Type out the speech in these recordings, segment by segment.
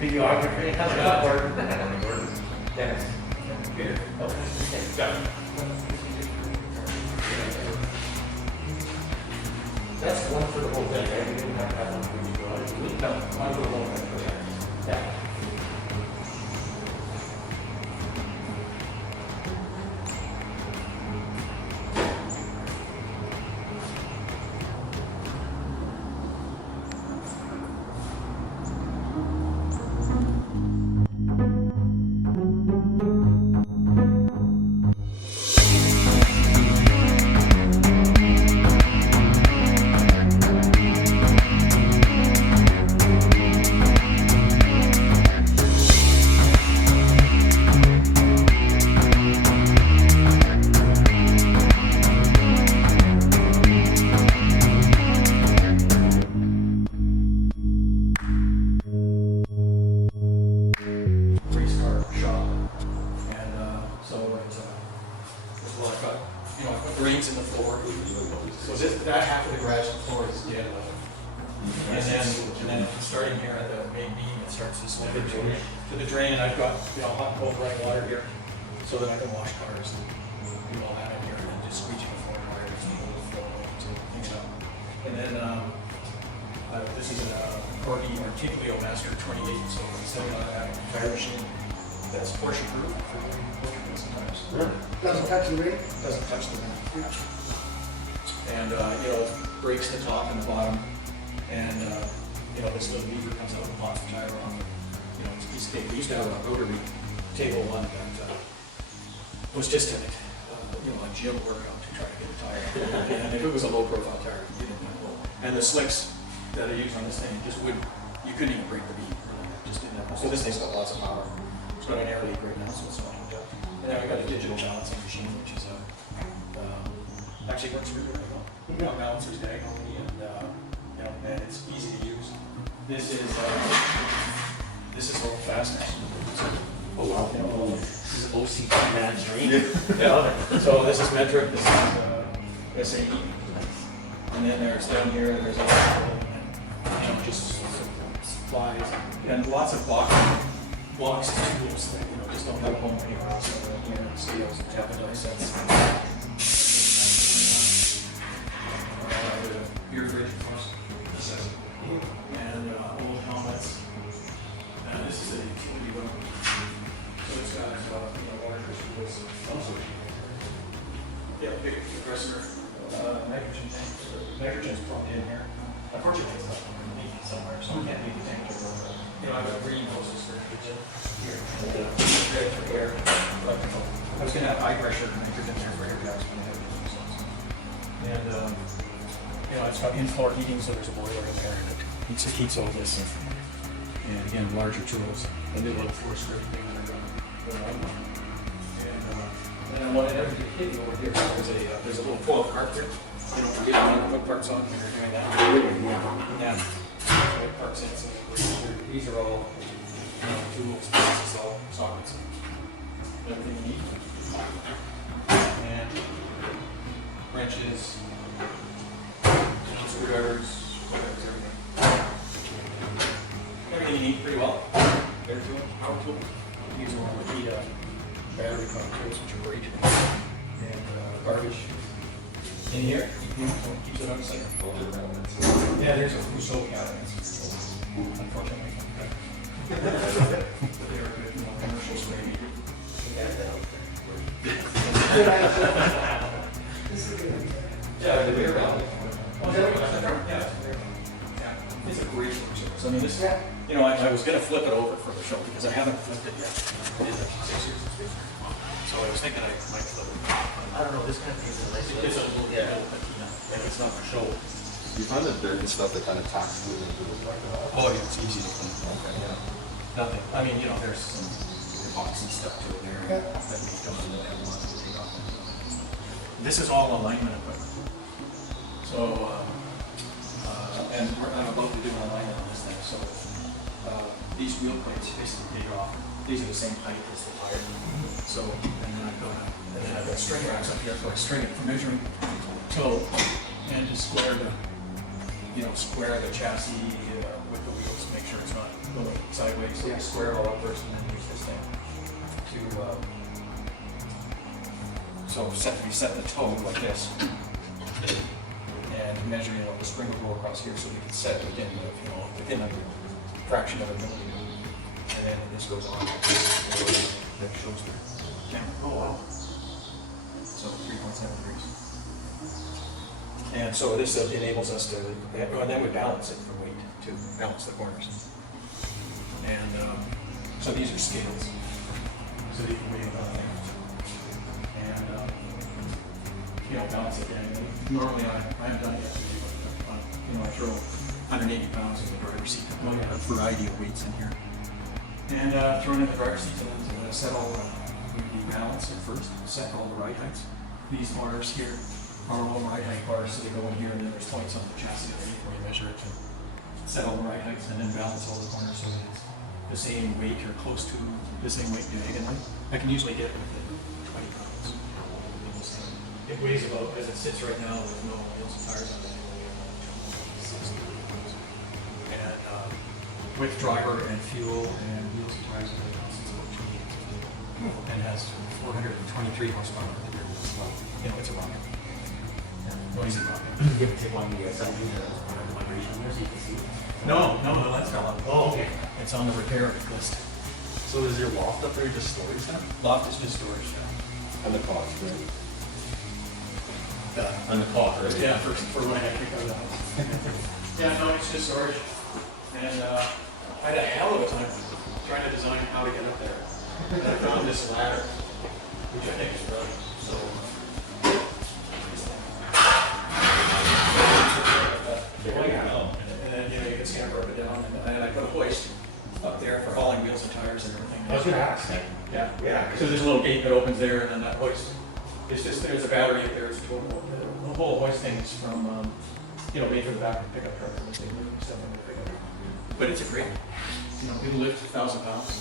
Videography. How's it going, Gordon? Dennis. Peter. Oh, John. That's one for the whole thing, right? We didn't have to have one for you. No, one for the whole thing. Yeah. Drains in the floor. So that half of the garage floor is dead level. And then starting here at the main beam, it starts to slope into to the drain. And I've got hot and cold running water here, so that I can wash cars and do all that in here, and then just squeegee the floor wire to hang it up. And then this is a Corgi Articulio Master 28, so instead of a tire machine that's Porsche proof for doing Porsche sometimes. Doesn't touch the ring? Doesn't touch the rim. And breaks the top and the bottom, and this little lever comes out and pops the tire on. We used to have a rotary table one that was just a gym workout to try to get the tire. And if it was a low profile tire, you didn't know. And the slicks that I use on this thing you couldn't even break the beam. Just didn't have. So this thing's got lots of power. It's got an air leak right now, so it's not hooked up. And then we got a digital balancing machine, which is actually works really well. Balancers diagonally, and it's easy to use. This is old fastness. Oh wow! This is OCD management. Yeah. So this is metric. This is SAE. And then there's down here. There's just supplies and lots of blocks and tools that just don't have a home anywhere else. Scales, Japanese sets. Beer fridge, of course. And old helmets. And this is a utility room. So it's got water crystals. Also, big compressor, nitrogen tank. Nitrogen's plugged in here. Unfortunately, it's not underneath somewhere, so we can't leave the tank to run. I've got green hoses for here, red for air. I was going to have high pressure nitrogen there for air jacks when I have these results. And it's got in-floor heating, so there's a boiler in there that heats all this. And again, larger tools. And new little floor strip thing that are going on. And then what I never did hit over here, there's a little foil carpet. Forget to put parts on when you're doing that. Yeah. So it parks in, so these are all tools, this is all sockets. Everything you need. And wrenches, screwdrivers, everything. Everything you need pretty well. Air tool, power tool. These are all the battery power tools, which are great. And garbage. In here, keeps it on the center. Yeah, there's a Rousseau cabinet. Unfortunately. But they are good, commercial spray. Yeah, the beer valve. It's a great work. So I mean, this, I was going to flip it over for the show because I haven't flipped it yet. So I was thinking I might flip it. I don't know, this kind of thing is a nice. It's a little patina, and it's not for show. You find the dirt and stuff that kind of tacks through into the Oh, yeah, it's easy to clean. Okay, yeah. Nothing. I mean, there's some epoxy stuff to it there that we don't really want to take off. This is all alignment equipment. So, and I'm about to do an alignment on this thing. So, these wheel plates basically take off. These are the same height as the tire. So, and then I've got string racks up here, so I string it for measuring toe and just square the chassis with the wheels to make sure it's not go sideways, so you square it all up first and then use this thing to, so we set the toe like this. And measure, the spring will go across here so we can set within, within a fraction of a millimeter. And then this goes on. That shows the camera. Oh, wow. So 3.7 degrees. And so this enables us to, and then we balance it from weight to balance the corners. And so these are scales. So you can weigh it on there. And balance it down. Normally I haven't done it yet today, but I throw 180 pounds in the driver's seat. I have a variety of weights in here. And throw it in the driver's seat and then set all we balance it first, set all the ride heights. These bars here are all ride height bars, so they go in here and then there's points on the chassis underneath where you measure it and set all the ride heights and then balance all the corners so that it's the same weight or close to the same weight diagonally. I can usually get it within 20 pounds. It weighs about, as it sits right now with no wheels and tires on it, 60 pounds. And with driver and fuel and wheels and tires on it, it's about 280. And has 423 horsepower. It's a rocket. Noisy rocket. You ever take one of the something vibration there so you can see? No, the lights fell out. Oh, okay. It's on the repair list. So is your loft up there just storage then? Loft is just storage now. And the cost, right? On the clock, right? Yeah, for when I kick out of the house. Yeah, no, it's just storage. And I had a hell of a time trying to design how to get up there. And I found this ladder, which I think is brilliant. So, and then you can scamper up and down, and I put a hoist up there for hauling wheels and tires and everything. I was gonna ask. Yeah. So there's a little gate that opens there, and then that hoist. It's just there's a battery up there. It's the whole hoist thing is from made for the back of the pickup truck and this thing stuff in the pickup. But it's a crate. It'll lift 1,000 pounds,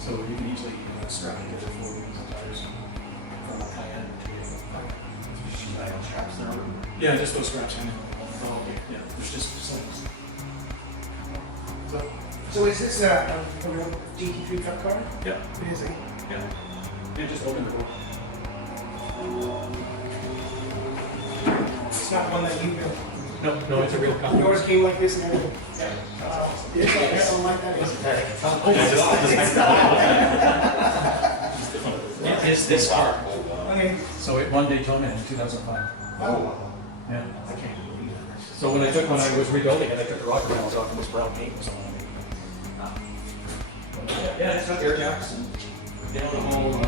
so you can easily strap it together 4 wheels and tires from a high end to a Straps there. yeah, just those straps in. Oh, okay. Yeah, there's just slings. So is this a real GT3 truck car? Yeah, It is, eh? yeah. And just open the door. It's not one that you built. No, it's a real car. Yours came like this and everything. Yeah. Yeah, something like that. It is this car. Okay. So it won Daytona in 2005. Oh. Yeah. So when I was rebuilding it, I took the rocker panels off and this brown paint was on it. Yeah, it's got air jacks and down the whole.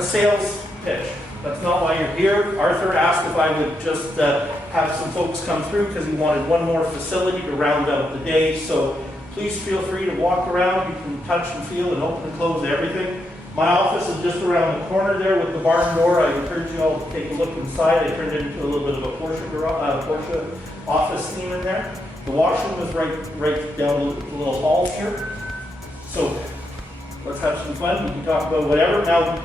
a sales pitch. That's not why you're here. Arthur asked if I would just have some folks come through because he wanted one more facility to round out the day. So please feel free to walk around. You can touch and feel and open and close everything. My office is just around the corner there with the barn door. I encourage you all to take a look inside. I turned it into a little bit of a Porsche office theme in there. The washroom is right down the little hall here. So let's have some fun. We can talk about whatever. Now,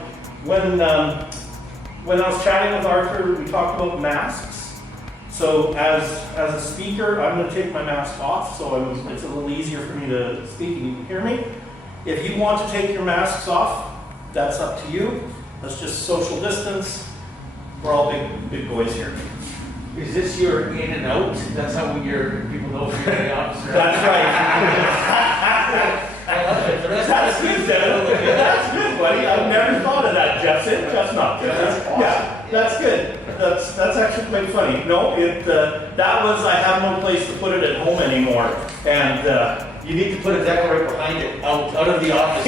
when I was chatting with Arthur, we talked about masks. So as a speaker, I'm going to take my mask off, so it's a little easier for me to speak and you can hear me. If you want to take your masks off, that's up to you. Let's just social distance. We're all big boys here. Is this your in and out? That's how your people know if you're the officer. That's right. I love it. The rest That's of good, That's good, buddy. I've never thought of that, Jeff's in, Jeff's not. That's awesome. Yeah, that's good. That's actually quite funny. No, that was, I have no place to put it at home anymore. And, You need to put a deck right behind it, out of the office.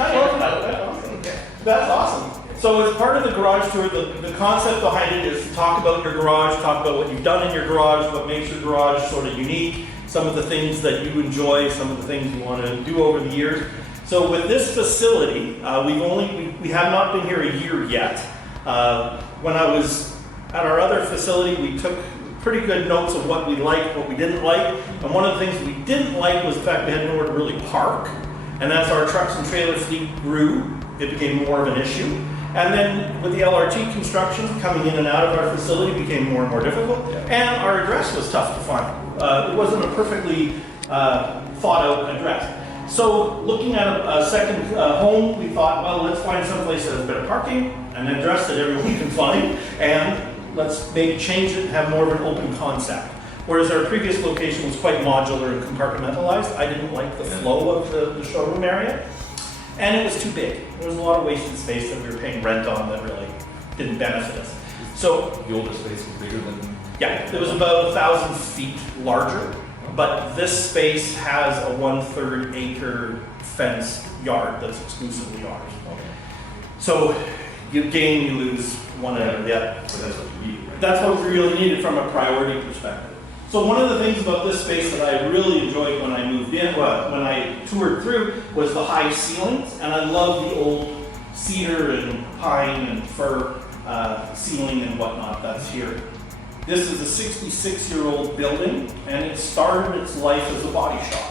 I love that. That's awesome. That's awesome. So as part of the garage tour, the concept behind it is to talk about your garage, talk about what you've done in your garage, what makes your garage sort of unique, some of the things that you enjoy, some of the things you want to do over the years. So with this facility, we have not been here a year yet. When I was at our other facility, we took pretty good notes of what we liked, what we didn't like. And one of the things we didn't like was the fact we had nowhere to really park. And as our trucks and trailer fleet grew, it became more of an issue. And then with the LRT construction coming in and out of our facility became more and more difficult. And our address was tough to find. It wasn't a perfectly thought out address. So looking at a second home, we thought, well, let's find someplace that has better parking, an address that everyone can find, and let's maybe change it and have more of an open concept. Whereas our previous location was quite modular and compartmentalized. I didn't like the flow of the showroom area. And it was too big. There was a lot of wasted space that we were paying rent on that really didn't benefit us. So The older space was bigger than. yeah, it was about 1,000 feet larger, but this space has a 1/3 acre fenced yard that's exclusively ours. So you gain, you lose one end, yeah. But that's what you need, right? That's what we really needed from a priority perspective. So one of the things about this space that I really enjoyed when I moved in, when I toured through, was the high ceilings, and I love the old cedar and pine and fir ceiling and whatnot that's here. This is a 66-year-old building, and it started its life as a body shop.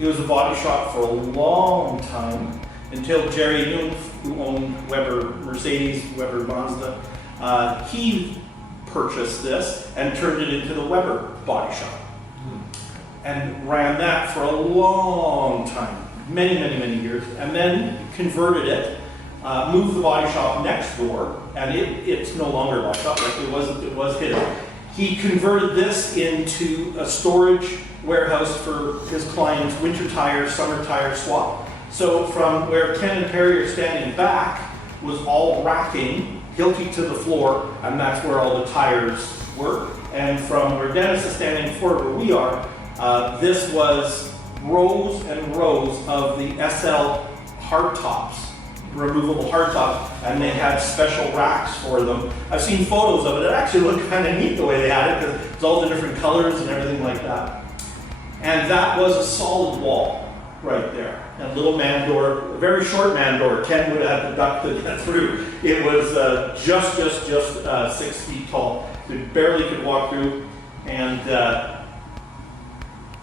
It was a body shop for a long time, until Jerry Newman, who owned Weber Mercedes, Weber Mazda, he purchased this and turned it into the Weber body shop. And ran that for a long time, many years, and then converted it, moved the body shop next door, and it's no longer a body shop, like it was hidden. He converted this into a storage warehouse for his clients' winter tire, summer tire swap. So from where Ken and Perry are standing back was all racking, hilty to the floor, and that's where all the tires were. And from where Dennis is standing forward where we are, this was rows and rows of the SL hardtops, removable hardtops, and they had special racks for them. I've seen photos of it. It actually looked kind of neat the way they had it, because it's all the different colors and everything like that. And that was a solid wall right there. And a little man door, a very short man door. Ken would have had to duck to get through. It was just 6 feet tall. We barely could walk through. And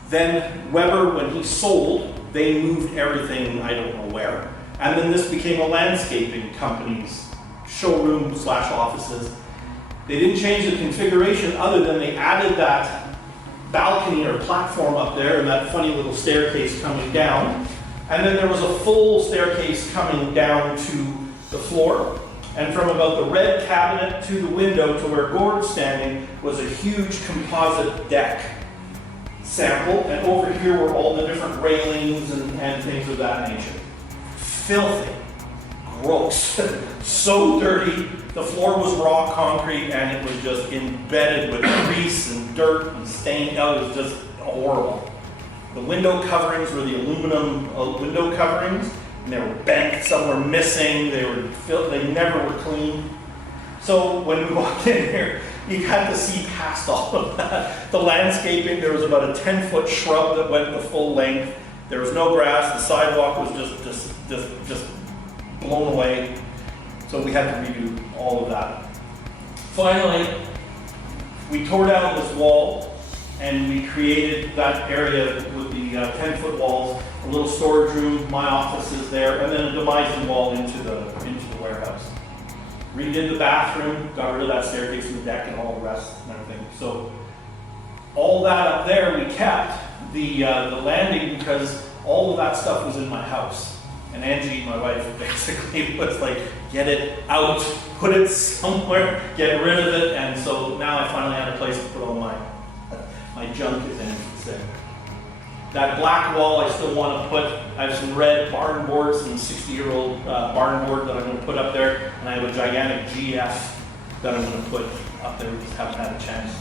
then Weber, when he sold, they moved everything, I don't know where. And then this became a landscaping company's showroom/offices. They didn't change the configuration other than they added that balcony or platform up there and that funny little staircase coming down. And then there was a full staircase coming down to the floor. And from about the red cabinet to the window to where Gord's standing was a huge composite deck sample. And over here were all the different railings and things of that nature. Filthy, gross, so dirty. The floor was raw concrete and it was just embedded with grease and dirt and stain. Oh, it was just horrible. The window coverings were the aluminum window coverings, and they were bent, some were missing, they never were clean. So when we walked in here, you had to see past all of that. The landscaping, there was about a 10-foot shrub that went the full length. There was no grass, the sidewalk was just blown away. So we had to redo all of that. Finally, we tore down this wall and we created that area with the 10-foot walls, a little storage room, my office is there, and then a demising wall into the warehouse. Redid the bathroom, got rid of that staircase and the deck and all the rest and everything. So all that up there we kept. The landing, because all of that stuff was in my house. And Angie, my wife, basically was like, get it out, put it somewhere, get rid of it. And so now I finally had a place to put all my junk is in instead. That black wall I still want to put, I have some red barn boards, some 60-year-old barn board that I'm going to put up there. And I have a gigantic GF that I'm going to put up there. We just haven't had a chance.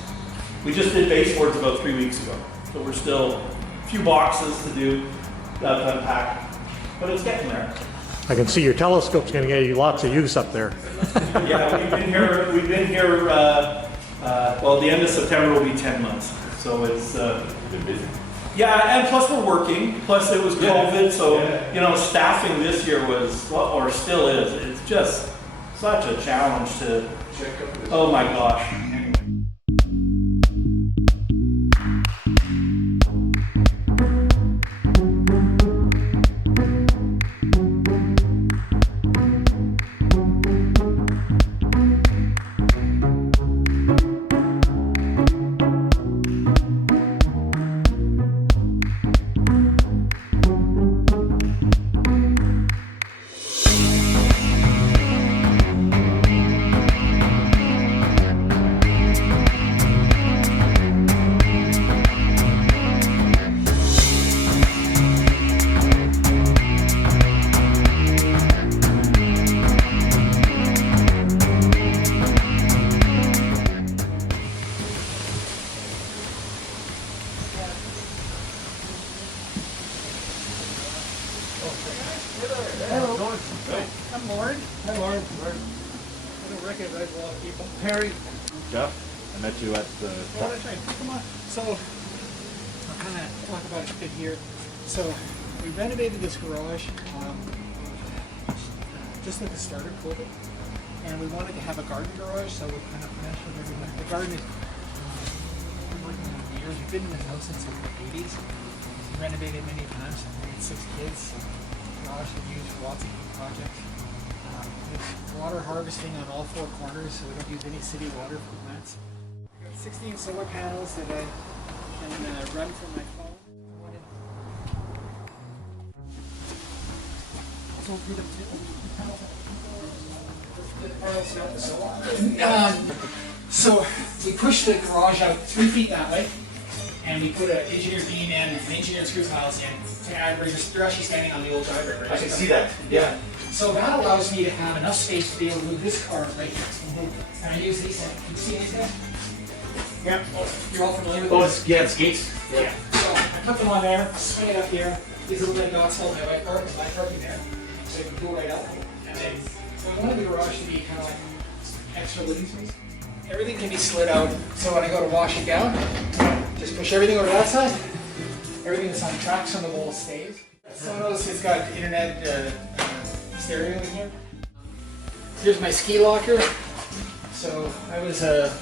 We just did baseboards about 3 weeks ago. So we're still a few boxes to do, to unpack. But it's getting there. I can see your telescope's going to get you lots of use up there. Yeah, we've been here, well, the end of September will be 10 months. So it's, Been busy. yeah, and plus we're working, plus it was COVID, so, you know, staffing this year was, well, or still is, it's just such a challenge to, oh my gosh. Anyway. I'm Lauren. Hi, Lauren. I don't recognize a lot of people. Harry. Jeff, I met you at the. Oh, that's right. Come on. So, I'll kind of talk about it a bit here. So, we renovated this garage just at the start of COVID. And we wanted to have a garden garage, so we kind of finished with everything. The garden is working on it years. We've been in this house since the 80s. Renovated many times. We had 6 kids. Garage is used for lots of projects. There's water harvesting on all 4 corners, so we don't use any city water for plants. I've got 16 solar panels that I can run from my phone. So we pushed the garage out 3 feet that way, and we put an engineered beam in, and engineered screw tiles in, and they're actually standing on the old driveway. Right? I can see that. Yeah. So that allows me to have enough space to be able to move this car right here. And I use these. Can you see these guys? Yeah. You're all familiar with Oh, this? it's, yeah, it's skates. Yeah. So I put them on there, swing it up here. These little red dots hold my bike park, and my parking there. So you can go right up. And then, so I wanted the garage to be kind of like extra living space. Everything can be slid out. So when I go to wash it down, just push everything over that side. Everything that's on tracks on the wall stays. Some of those, it's got internet stereo in here. Here's my ski locker. So I was a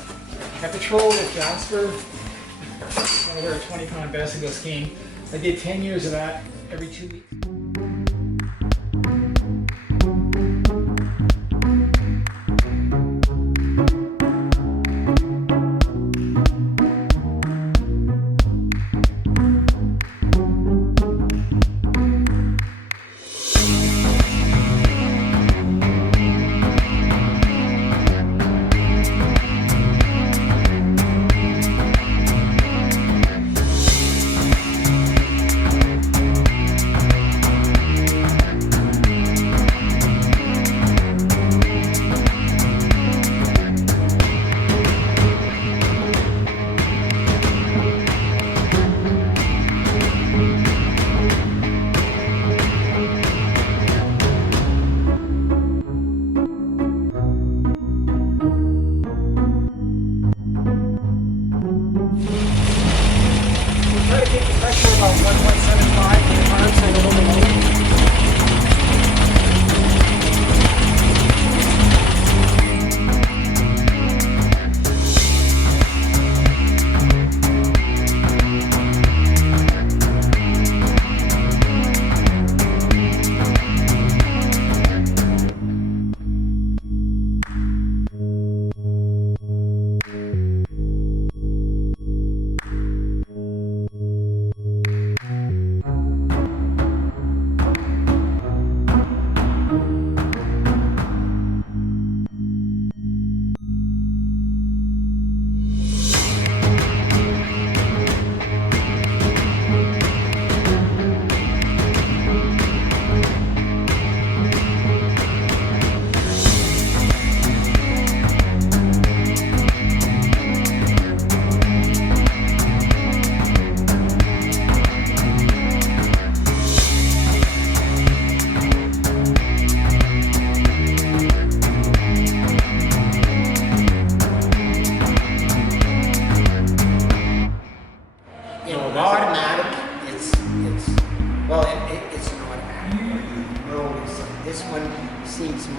patrol with Jasper. When we were a 20-pound best to go skiing. I did 10 years of that every 2 weeks.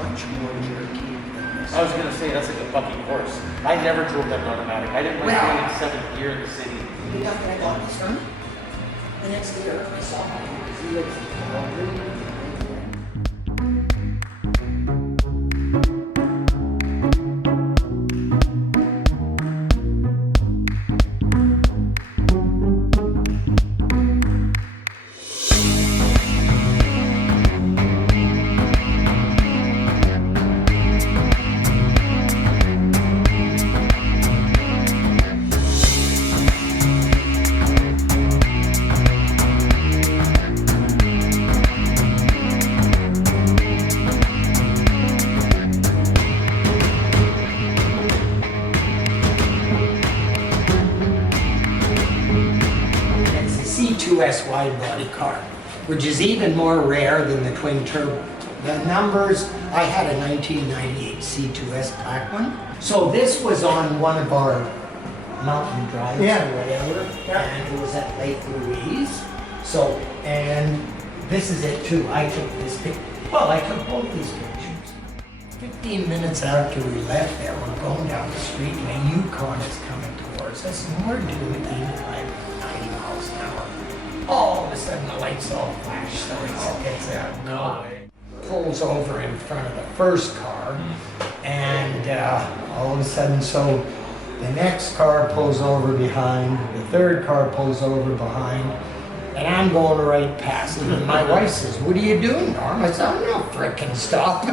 much more jerky than this. I was gonna say, that's like a bucking horse. I never drove that in automatic. I didn't like Well- going in seventh gear in the city. The after I got this one, the next year I saw my he lives in Calgary. It's a C2S wide body car, which is even more rare than the twin turbo. The numbers, I had a 1998 C2S black one. So this was on one of our mountain drives Yeah. or whatever, Yeah. and it was at Lake Louise. So, and this is it too. I took this pic. Well, I took both these pictures. 15 minutes after we left there, we're going down the street and a Yukon is coming towards us and we're doing 85, 90 miles an hour. All of a sudden the lights all flash, so it gets out. No way. Pulls over in front of the first car and all of a sudden, so the next car pulls over behind, the third car pulls over behind, and I'm going right past him. And my wife says, "What are you doing, Norm?" I said, "I'm not frickin' stopping."